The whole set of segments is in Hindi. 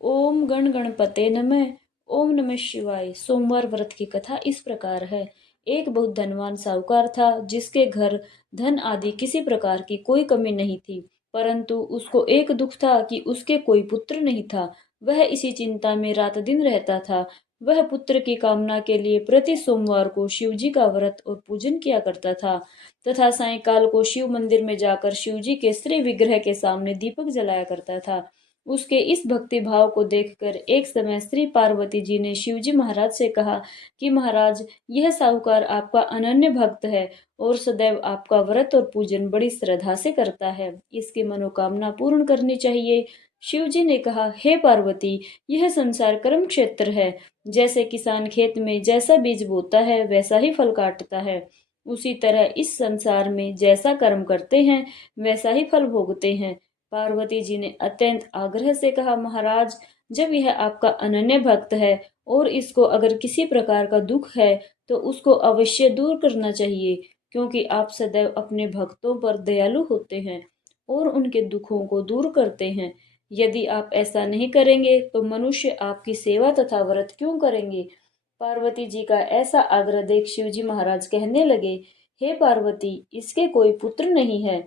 ओम गण गणपते नमः। ओम नमः शिवाय। सोमवार व्रत की कथा इस प्रकार है। एक बहुत धनवान साहूकार था, जिसके घर धन आदि किसी प्रकार की कोई कमी नहीं थी। परंतु उसको एक दुख था कि उसके कोई पुत्र नहीं था। वह इसी चिंता में रात दिन रहता था। वह पुत्र की कामना के लिए प्रति सोमवार को शिव जी का व्रत और पूजन किया करता था, तथा सायंकाल को शिव मंदिर में जाकर शिव जी के श्री विग्रह के सामने दीपक जलाया करता था। उसके इस भक्ति भाव को देखकर एक समय श्री पार्वती जी ने शिवजी महाराज से कहा कि महाराज, यह साहूकार आपका अनन्य भक्त है और सदैव आपका व्रत और पूजन बड़ी श्रद्धा से करता है। इसकी मनोकामना पूर्ण करनी चाहिए। शिव जी ने कहा, हे पार्वती, यह संसार कर्म क्षेत्र है। जैसे किसान खेत में जैसा बीज बोता है वैसा ही फल काटता है, उसी तरह इस संसार में जैसा कर्म करते हैं वैसा ही फल भोगते हैं। पार्वती जी ने अत्यंत आग्रह से कहा, महाराज, जब यह आपका अनन्य भक्त है और इसको अगर किसी प्रकार का दुख है तो उसको अवश्य दूर करना चाहिए, क्योंकि आप सदैव अपने भक्तों पर दयालु होते हैं और उनके दुखों को दूर करते हैं। यदि आप ऐसा नहीं करेंगे तो मनुष्य आपकी सेवा तथा व्रत क्यों करेंगे। पार्वती जी का ऐसा आग्रह देख शिवजी महाराज कहने लगे, हे पार्वती, इसके कोई पुत्र नहीं है।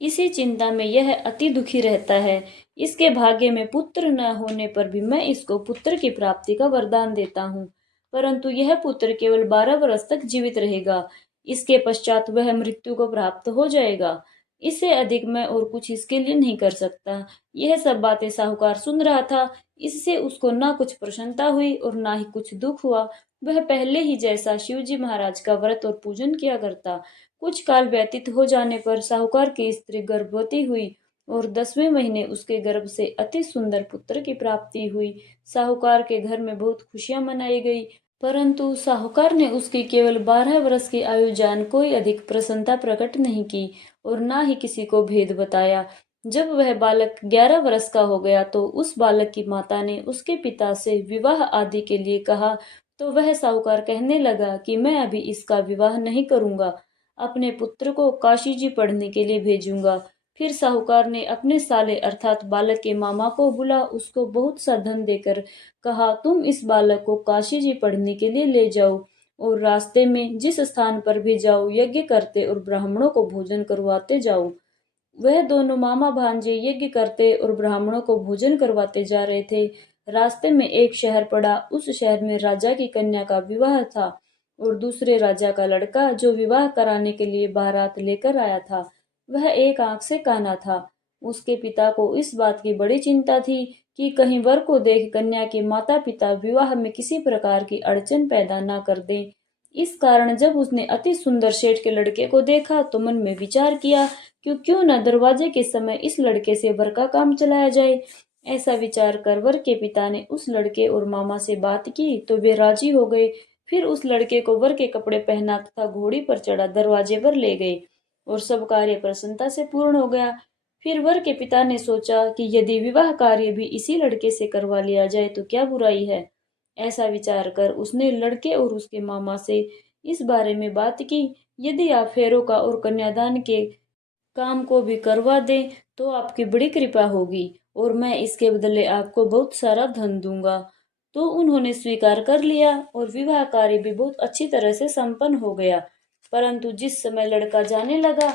इसी चिंता में यह अति दुखी रहता है। इसके भाग्य में पुत्र न होने पर भी मैं इसको पुत्र की प्राप्ति का वरदान देता हूँ, परंतु यह पुत्र केवल 12 वर्ष तक जीवित रहेगा। इसके पश्चात वह मृत्यु को प्राप्त हो जाएगा। इससे अधिक मैं और कुछ इसके लिए नहीं कर सकता। यह सब बातें साहूकार सुन रहा था। इससे उसको ना कुछ प्रसन्नता हुई और ना ही कुछ दुख हुआ। वह पहले ही जैसा शिवजी महाराज का व्रत और पूजन किया करता। कुछ काल व्यतीत हो जाने पर साहूकार की स्त्री गर्भवती हुई और 10वें महीने उसके गर्भ से अति सुंदर पुत्र की प्राप्ति हुई। साहूकार के घर में बहुत खुशियां मनाई गई, परंतु साहूकार ने उसकी केवल 12 वर्ष की आयु जान कोई अधिक प्रसन्नता प्रकट नहीं की और ना ही किसी को भेद बताया। जब वह बालक 11 वर्ष का हो गया तो उस बालक की माता ने उसके पिता से विवाह आदि के लिए कहा, तो वह साहूकार कहने लगा कि मैं अभी इसका विवाह नहीं करूंगा, अपने पुत्र को काशी जी पढ़ने के लिए भेजूंगा। फिर साहूकार ने अपने साले अर्थात बालक के मामा को बुला उसको बहुत सा धन देकर कहा, तुम इस बालक को काशी जी पढ़ने के लिए ले जाओ और रास्ते में जिस स्थान पर भी जाओ यज्ञ करते और ब्राह्मणों को भोजन करवाते जाओ। वह दोनों मामा भांजे यज्ञ करते और ब्राह्मणों को भोजन करवाते जा रहे थे। रास्ते में एक शहर पड़ा। उस शहर में राजा की कन्या का विवाह था और दूसरे राजा का लड़का जो विवाह कराने के लिए बारात लेकर आया था, वह एक आंख से काना था। उसके पिता को इस बात की बड़ी चिंता थी कि कहीं वर को देख कन्या के माता पिता विवाह में किसी प्रकार की अड़चन पैदा ना कर दें। इस कारण जब उसने अति सुंदर सेठ के लड़के को देखा तो मन में विचार किया कि क्यों न दरवाजे के समय इस लड़के से वर का काम चलाया जाए। ऐसा विचार कर वर के पिता ने उस लड़के और मामा से बात की तो वे राजी हो गए। फिर उस लड़के को वर के कपड़े पहना तथा घोड़ी पर चढ़ा दरवाजे पर ले गए और सब कार्य प्रसन्नता से पूर्ण हो गया। फिर वर के पिता ने सोचा कि यदि विवाह कार्य भी इसी लड़के से करवा लिया जाए तो क्या बुराई है। ऐसा विचार कर उसने लड़के और उसके मामा से इस बारे में बात की। यदि आप फेरों का और कन्यादान के काम को भी करवा दें तो आपकी बड़ी कृपा होगी और मैं इसके बदले आपको बहुत सारा धन दूंगा। तो उन्होंने स्वीकार कर लिया और विवाह कार्य भी बहुत अच्छी तरह से संपन्न हो गया। परंतु जिस समय लड़का जाने लगा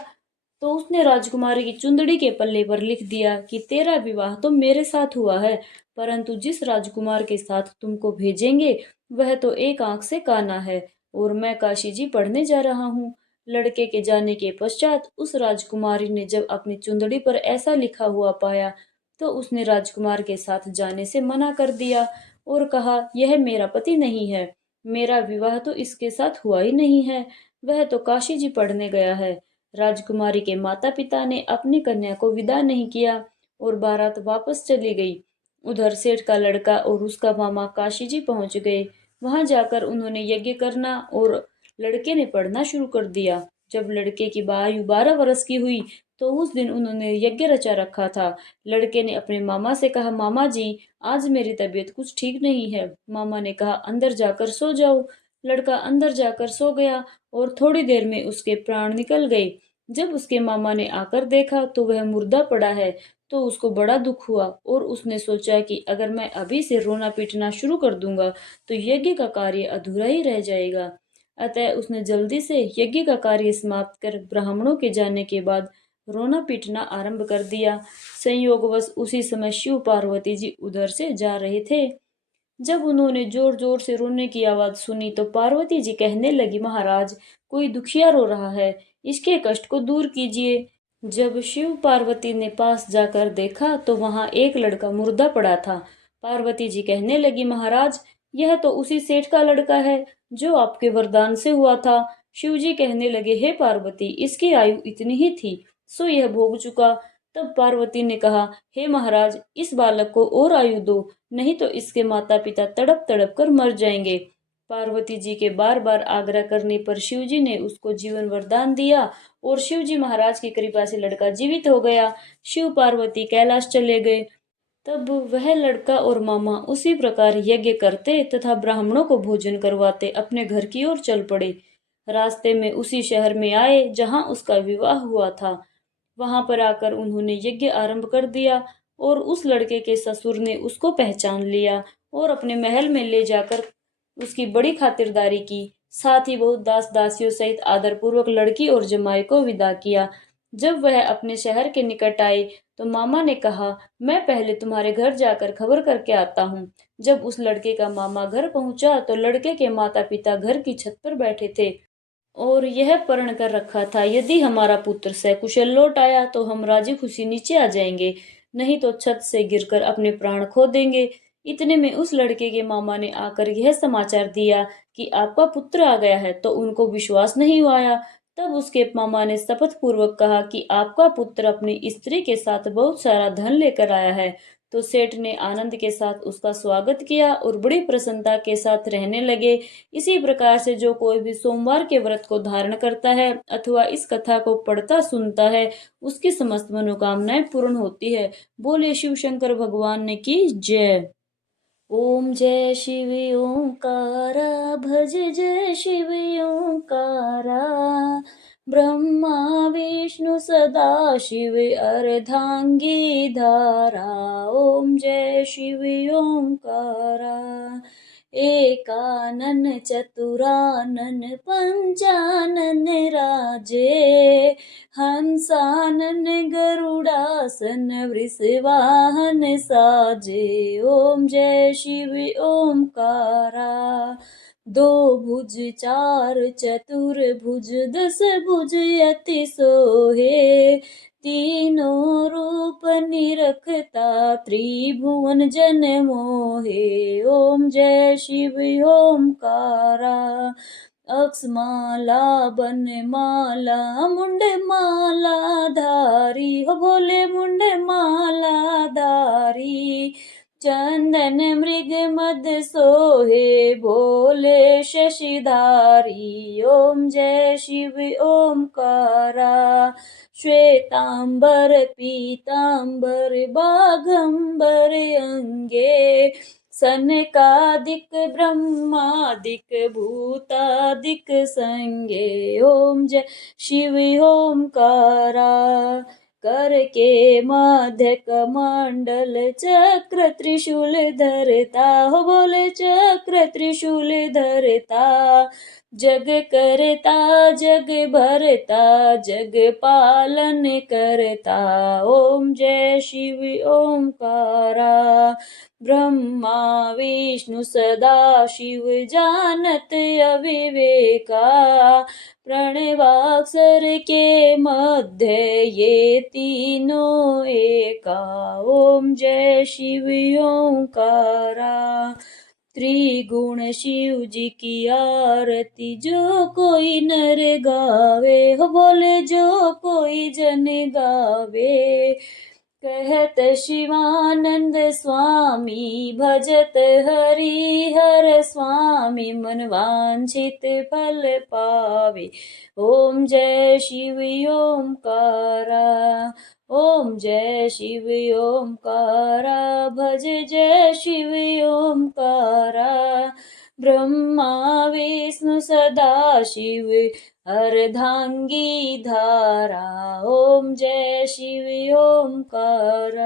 तो उसने राजकुमारी की चुंदड़ी के पल्ले पर लिख दिया कि तेरा विवाह तो मेरे साथ हुआ है, परंतु जिस राजकुमार के साथ तुमको भेजेंगे वह तो एक आंख से काना है और मैं काशी जी पढ़ने जा रहा हूँ। लड़के के जाने के पश्चात उस राजकुमारी ने जब अपनी चुंदड़ी पर ऐसा लिखा हुआ पाया तो उसने राजकुमार के साथ जाने से मना कर दिया और कहा, यह मेरा पति नहीं है, मेरा विवाह तो इसके साथ हुआ ही नहीं है, वह तो काशी जी पढ़ने गया है। राजकुमारी के माता पिता ने अपनी कन्या को विदा नहीं किया और बारात वापस चली गई। उधर सेठ का लड़का और उसका मामा काशी जी पहुंच गए। वहां जाकर उन्होंने यज्ञ करना और लड़के ने पढ़ना शुरू कर दिया। जब लड़के की आयु 12 वर्ष की हुई तो उस दिन उन्होंने यज्ञ रचा रखा था। लड़के ने अपने मामा से कहा, मामा जी, आज मेरी तबीयत कुछ ठीक नहीं है। मामा ने कहा, अंदर जाकर सो जाओ। लड़का अंदर जाकर सो गया और थोड़ी देर में उसके प्राण निकल गए। जब उसके मामा ने आकर देखा तो वह मुर्दा पड़ा है। तो उसको बड़ा दुख हुआ और उसने सोचा कि अगर मैं अभी से रोना पीटना शुरू कर दूंगा तो यज्ञ का कार्य अधूरा ही रह जाएगा। अतः उसने जल्दी से यज्ञ का कार्य समाप्त कर ब्राह्मणों के जाने के बाद रोना पीटना आरंभ कर दिया। संयोगवश उसी समय शिव पार्वती जी उधर से जा रहे थे। जब उन्होंने जोर जोर से रोने की आवाज सुनी तो पार्वती जी कहने लगी, महाराज, कोई दुखिया रो रहा है, इसके कष्ट को दूर कीजिए। जब शिव पार्वती ने पास जाकर देखा तो वहां एक लड़का मुर्दा पड़ा था। पार्वती जी कहने लगी, महाराज, यह तो उसी सेठ का लड़का है जो आपके वरदान से हुआ था। शिव जी कहने लगे, हे पार्वती, इसकी आयु इतनी ही थी, सो यह भोग चुका। तब पार्वती ने कहा, हे महाराज, इस बालक को और आयु दो, नहीं तो इसके माता पिता तड़प तड़प कर मर जाएंगे। पार्वती जी के बार बार आग्रह करने पर शिव जी ने उसको जीवन वरदान दिया और शिव जी महाराज की कृपा से लड़का जीवित हो गया। शिव पार्वती कैलाश चले गए। तब वह लड़का और मामा उसी प्रकार यज्ञ करते तथा ब्राह्मणों को भोजन करवाते अपने घर की ओर चल पड़े। रास्ते में उसी शहर में आए जहां उसका विवाह हुआ था। वहां पर आकर उन्होंने यज्ञ आरंभ कर दिया और उस लड़के के ससुर ने उसको पहचान लिया और अपने महल में ले जाकर उसकी बड़ी खातिरदारी की। साथ ही बहुत दास दासियों सहित आदरपूर्वक लड़की और जमाई को विदा किया। जब वह अपने शहर के निकट आए तो मामा ने कहा, मैं पहले तुम्हारे घर जाकर खबर करके आता हूँ। जब उस लड़के का मामा घर पहुंचा तो लड़के के माता पिता घर की छत पर बैठे थे और यह प्रण कर रखा था, यदि हमारा पुत्र सकुशल लौट आया तो हम राजी खुशी नीचे आ जाएंगे, नहीं तो छत से गिरकर अपने प्राण खो देंगे। इतने में उस लड़के के मामा ने आकर यह समाचार दिया कि आपका पुत्र आ गया है, तो उनको विश्वास नहीं आया। तब उसके मामा ने शपथ पूर्वक कहा कि आपका पुत्र अपनी स्त्री के साथ बहुत सारा धन लेकर आया है। तो सेठ ने आनंद के साथ उसका स्वागत किया और बड़ी प्रसन्नता के साथ रहने लगे। इसी प्रकार से जो कोई भी सोमवार के व्रत को धारण करता है अथवा इस कथा को पढ़ता सुनता है, उसकी समस्त मनोकामनाएं पूर्ण होती है। बोले शिव शंकर भगवान ने की जय। ओम जय शिव ओंकारा, भज जय शिव ओंकारा, ब्रह्मा विष्णु सदा शिव अर्धांगी धारा। ओम जय शिव ओंकारा, एकानन चतुरानन पंचानन राजे, हंसानन गरुड़ासन वृषवाहन साजे। ओम जय शिव ओमकारा, दो भुज चार चतुर्भुज दस भुज अति सोहे, तीनों रूप निरखता त्रिभुवन जन मोहे। ओम जय शिव ओमकारा, अक्षमाला बन माला मुंड माला धारी, हो भोले मुंड माला धारी, चंदन मृग मद सोहे भोले शशिधारी। ओम जय शिव ओमकारा, श्वेतांबर पीतांबर बाघंबर अंगे, सनकादिक ब्रह्मादिक भूतादिक संगे। ओम जय शिव ओमकारा, कर के मध्य कमंडल चक्र त्रिशूल धरता, हो बोले चक्र त्रिशूल धरता, जग करता जग भरता जग पालन करता। ओम जय शिव ओमकारा, ब्रह्मा विष्णु सदा शिव जानत अविवेका, प्रणवाक्षर के मध्य ये तीनों एका। ओम जय शिव ओंकारा, त्रिगुण शिव जी की आरती जो कोई नर गावे, हो बोले जो कोई जन गावे, कहत शिवानंद स्वामी भजत हरि हर स्वामी, मन वांछित फल पावे। ओम जय शिव ओमकारा, ओम जय शिव ओमकारा, भज जय शिव ओमकारा, ब्रह्मा विष्णु सदाशिव अर्धांगी धारा। ओम जय शिव ओमकार।